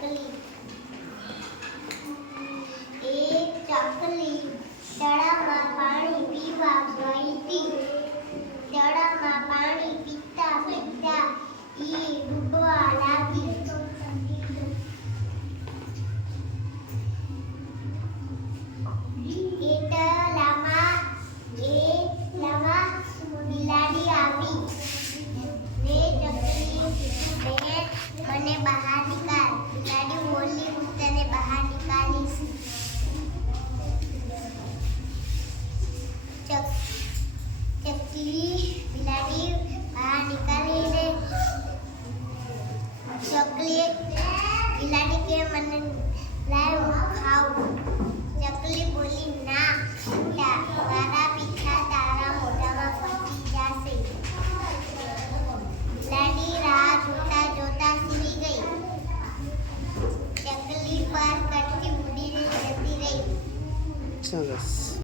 ચકલી એક ચકલી તળાવમાં પાણી પીવા ગઈ હતી. તળાવમાં પાણી પીતા પીતા ઈ ડૂબવા લાગી. એટલામાં બિલાડી આવી. રે ચકલી બહેન મને બહાર નિકાળ. બિલાડી બોલી હું તને બહાર નિકાળીશ. ચકલી બિલાડી બહાર નીકાળીને ચોકલેટ બિલાડી કે મને લાય હું ખાઉં. ચકલી બોલી ના બેટા, મારા પીછા તારા મોઢામાં પચી જશે. બિલાડી રાહ જોતા જોતા સૂઈ ગઈ. ચકલી પર કટકી ઉડીને જતી રહી. સરસ.